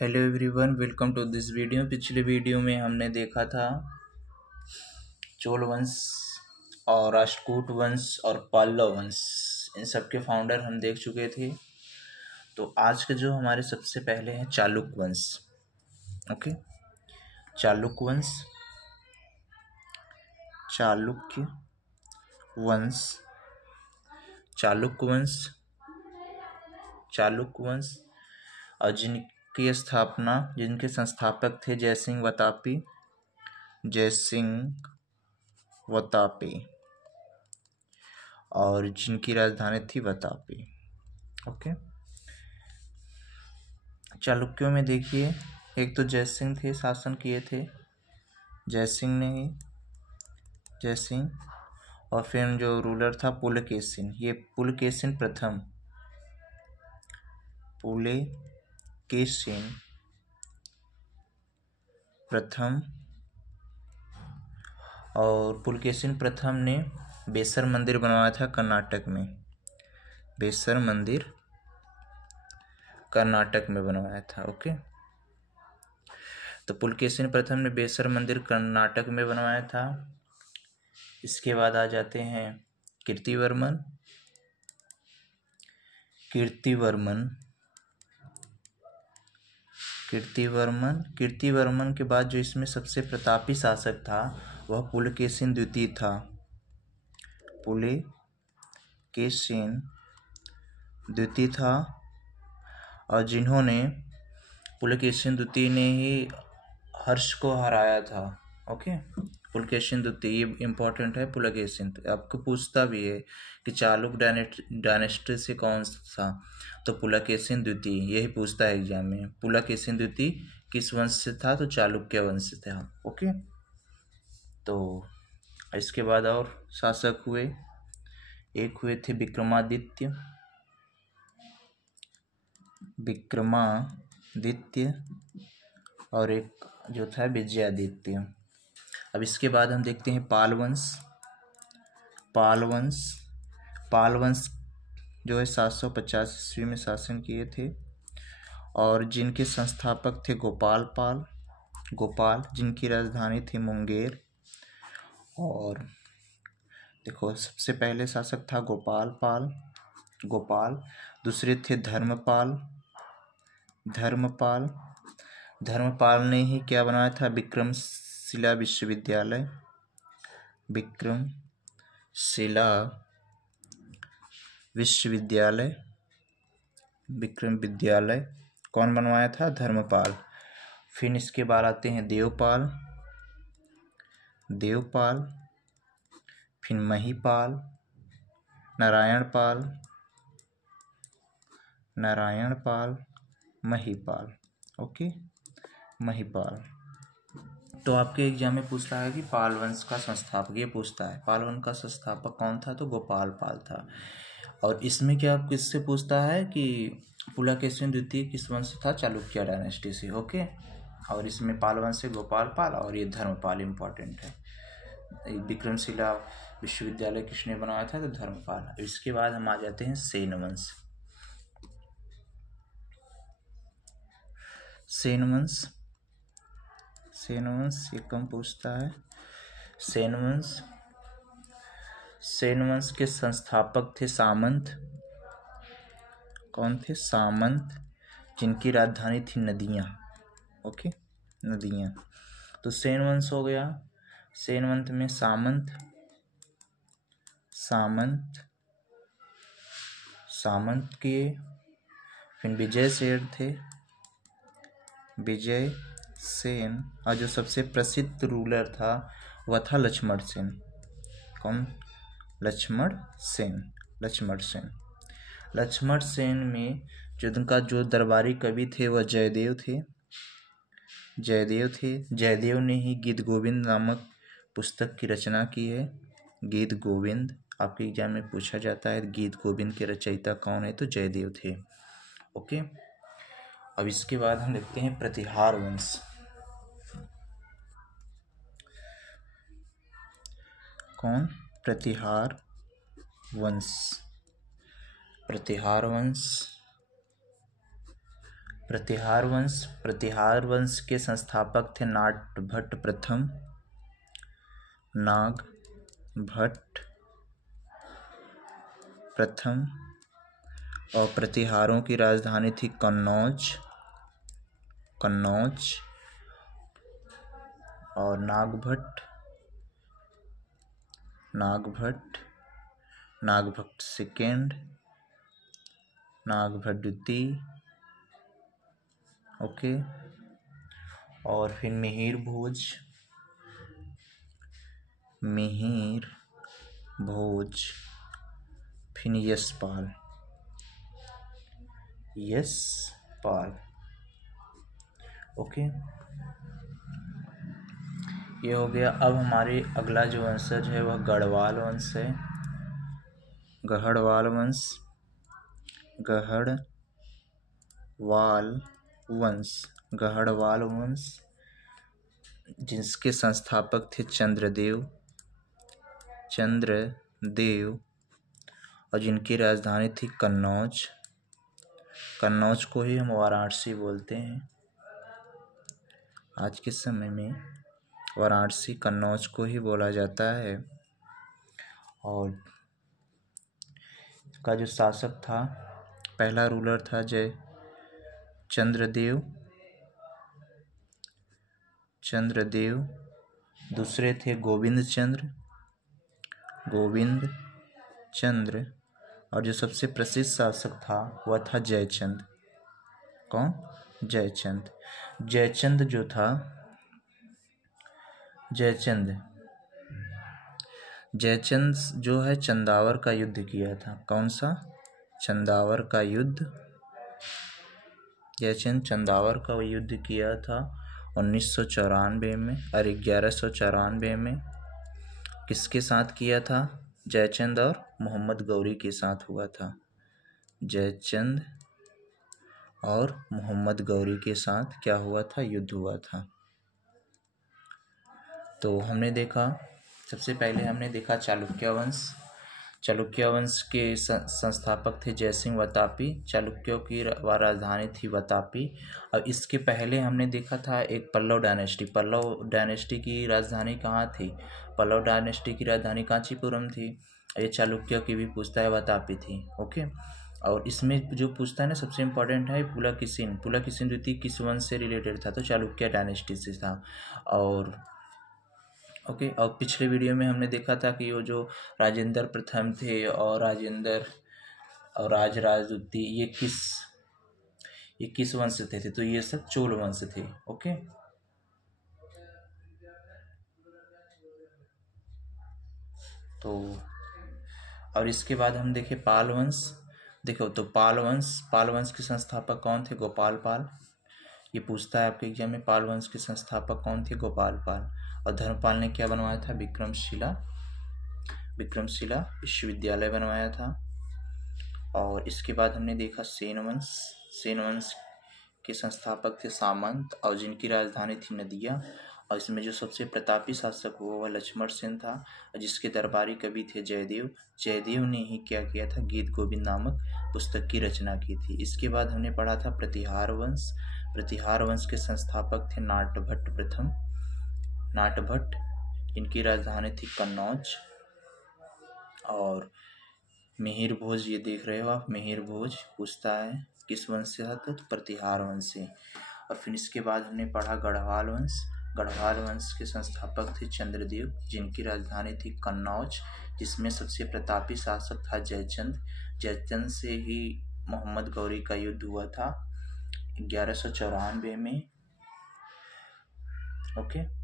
Hello everyone, welcome to this video. पिछले video में हमने देखा था चोल वंश और राष्ट्रकूट वंश और पल्लव वंश, इन सब के फाउंडर हम देख चुके थे। तो आज के जो हमारे सबसे पहले हैं चालुक्य वंश। ओके, चालुक्य वंश, चालुक्य वंश, चालुक्य वंश, चालुक्य वंश और जिनके संस्थापक थे जयसिंह वतापी, और जिनकी राजधानी थी वतापी। ओके, चालुक्यों में देखिए, एक तो जयसिंह थे, शासन किए थे जयसिंह, और फिर जो रूलर था पुलकेशिन। ये पुलकेशिन प्रथम और पुलकेशिन प्रथम ने बेसर मंदिर बनवाया था कर्नाटक में। बेसर मंदिर कर्नाटक में बनवाया था। ओके, तो पुलकेशिन प्रथम ने बेसर मंदिर कर्नाटक में बनवाया था। इसके बाद आ जाते हैं कीर्तिवर्मन के बाद जो इसमें सबसे प्रतापी शासक था वह पुलकेशिन द्वितीय था। पुलकेशिन द्वितीय था, और जिन्होंने पुलकेशिन द्वितीय ने ही हर्ष को हराया था। ओके, पुलकेशिन द्वितीय, ये इम्पोर्टेंट है। पुलकेशिन आपको पूछता भी है कि चालुक्य डायनेस्टी से कौन सा, तो पुलकेशिन द्वितीय, यही पूछता है एग्जाम में। पुलकेशिन द्वितीय किस वंश से था, तो चालुक्य वंश से था। ओके, तो इसके बाद और शासक हुए, एक हुए थे विक्रमादित्य, और एक जो था विजयादित्य। अब इसके बाद हम देखते हैं पाल वंश जो है 750 ईस्वी में शासन किए थे, और जिनके संस्थापक थे गोपाल, जिनकी राजधानी थी मुंगेर। और देखो, सबसे पहले शासक था गोपाल, दूसरे थे धर्मपाल ने ही क्या बनाया था, विक्रमशिला विश्वविद्यालय कौन बनवाया था, धर्मपाल। फिर इसके बाद आते हैं देवपाल, फिर महिपाल, नारायणपाल, महिपाल। ओके, महिपाल। तो आपके एग्जाम में पूछ रहा है कि पाल वंश का संस्थापक, ये पूछता है पाल वंश का संस्थापक कौन था, तो गोपाल पाल था। और इसमें क्या किससे पूछता है कि पुलकेशिन द्वितीय किस वंश से था, चालुक्य डायनेस्टी से। ओके, और इसमें पाल वंश से गोपाल पाल, और ये धर्मपाल इम्पोर्टेंट है। विक्रमशिला विश्वविद्यालय किसने बनाया था, तो धर्मपाल। इसके बाद हम आ जाते हैं सेन वंश, ये कम पूछता है। सेन वंश के संस्थापक थे सामंत। कौन थे, सामंत, जिनकी राजधानी थी नदियां। ओके, नदियां। तो सेन वंश हो गया। सेन वंश में सामंत के, फिर विजय सेन, और जो सबसे प्रसिद्ध रूलर था वह था लक्ष्मण सेन। कौन, लक्ष्मण सेन में जो दरबारी कवि थे वह जयदेव थे। ने ही गीत गोविंद नामक पुस्तक की रचना की है। गीत गोविंद आपके एग्जाम में पूछा जाता है, गीत गोविंद के रचयिता कौन है, तो जयदेव थे। ओके, अब इसके बाद हम देखते हैं प्रतिहार वंश। कौन, प्रतिहार वंश। प्रतिहार वंश के संस्थापक थे नागभट्ट प्रथम। नागभट्ट प्रथम। और प्रतिहारों की राजधानी थी कन्नौज। और नागभट्ट सेकेंड, नागभट्ट द्वितीय। ओके। और फिर मिहिर भोज, फिर यशपाल। ओके, ये हो गया। अब हमारे अगला जो वंशज है वह गढ़वाल वंश है। गढ़वाल वंश जिसके संस्थापक थे चंद्रदेव, और जिनकी राजधानी थी कन्नौज। कन्नौज को ही हम वाराणसी बोलते हैं। आज के समय में वाराणसी कन्नौज को ही बोला जाता है। और का जो शासक था, पहला रूलर था चंद्रदेव। दूसरे थे गोविंद चंद्र। और जो सबसे प्रसिद्ध शासक था वह था जयचंद। कौन? जयचंद जो था, जयचंद जो है चंदावर का युद्ध किया था। कौन सा? चंदावर का युद्ध। जयचंद चंदावर का युद्ध किया था 1194 में। किसके साथ किया था? जयचंद और मोहम्मद गौरी के साथ हुआ था। जयचंद और मोहम्मद गौरी के साथ क्या हुआ था? युद्ध हुआ था। तो हमने देखा, सबसे पहले हमने देखा चालुक्य वंश के संस्थापक थे जयसिंह वतापी। चालुक्यों की राजधानी थी वतापी। अब इसके पहले हमने देखा था एक पल्लव डायनेस्टी की राजधानी कहाँ थी? पल्लव डायनेस्टी की राजधानी कांचीपुरम थी। ये चालुक्यों की भी पूछता है, वतापी थी। ओके। और इसमें जो पूछता है ना, सबसे इम्पोर्टेंट है पुलकेशिन द्वितीय किस वंश से रिलेटेड था? तो चालुक्य डायनेस्टी से था। और ओके। और पिछले वीडियो में हमने देखा था कि वो जो राजेंद्र प्रथम थे और राजेंद्र और राजद्वितीय, ये किस वंश से थे? तो ये सब चोल वंश थे। ओके। तो और इसके बाद हम देखे पाल वंश। देखो, तो पाल वंश के संस्थापक कौन थे? गोपाल पाल। ये पूछता है आपके एग्जाम में, पाल वंश के संस्थापक कौन थे? गोपाल पाल। और धर्मपाल ने क्या बनवाया था? विक्रमशिला विश्वविद्यालय बनवाया था। और इसके बाद हमने देखा सेन वंश के संस्थापक थे सामंत, और जिनकी राजधानी थी नदिया। और इसमें जो सबसे प्रतापी शासक हुआ वह लक्ष्मण सेन था, जिसके दरबारी कवि थे जयदेव ने ही क्या किया था? गीत गोविंद नामक पुस्तक की रचना की थी। इसके बाद हमने पढ़ा था प्रतिहार वंश के संस्थापक थे नाटभट्ट प्रथम। इनकी राजधानी थी कन्नौज। और मिहिर भोज, ये देख रहे हो आप, मिहिर भोज पूछता है किस वंश से था? तो प्रतिहार वंश से। और फिर इसके बाद हमने पढ़ा गढ़वाल वंश के संस्थापक थे चंद्रदेव, जिनकी राजधानी थी कन्नौज, जिसमें सबसे प्रतापी शासक था जयचंद से ही मोहम्मद गौरी का युद्ध हुआ था 1194 में। ओके।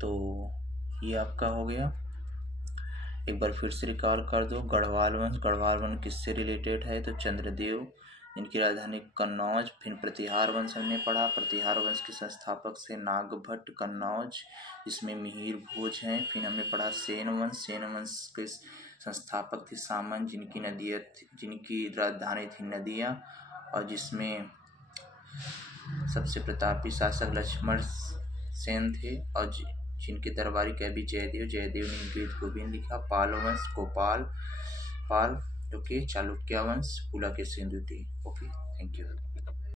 तो ये आपका हो गया। एक बार फिर से रिकॉल कर दो। गढ़वाल वंश किससे रिलेटेड है? तो चंद्रदेव, इनकी राजधानी कन्नौज। फिर प्रतिहार वंश हमने पढ़ा। प्रतिहार वंश के संस्थापक से नागभट्ट कन्नौज, जिसमें मिहिर भोज हैं। फिर हमने पढ़ा सेन वंश के संस्थापक थे सामंत, जिनकी राजधानी थी नदिया, और जिसमें सबसे प्रतापी शासक लक्ष्मण सेन थे, और जिनके दरबारी कवि जयदेव ने गीत गोविंद लिखा। पाल वंश गोपाल ओके, चालुक्य वंश, पुलकेशिन द्वितीय। Okay, thank you.